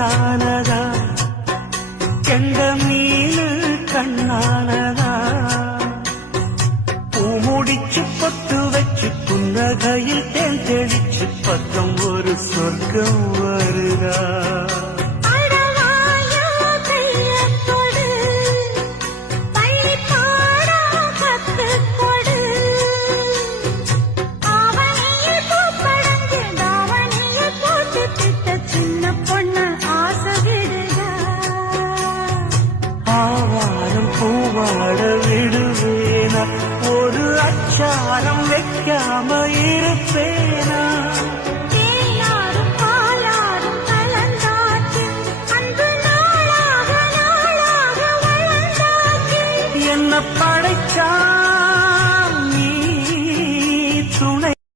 கண்ணானதா கெண்ட மீனு கண்ணானதா பூ முடிச்சு பொட்டு வச்சு புன்னகையில் தேன் தெளிச்சு பக்கம் ஒரு சொர்க்கம் வருதா பூவாட விடுவேனா ஒரு அச்சாரம் வைக்காம இருப்பேன்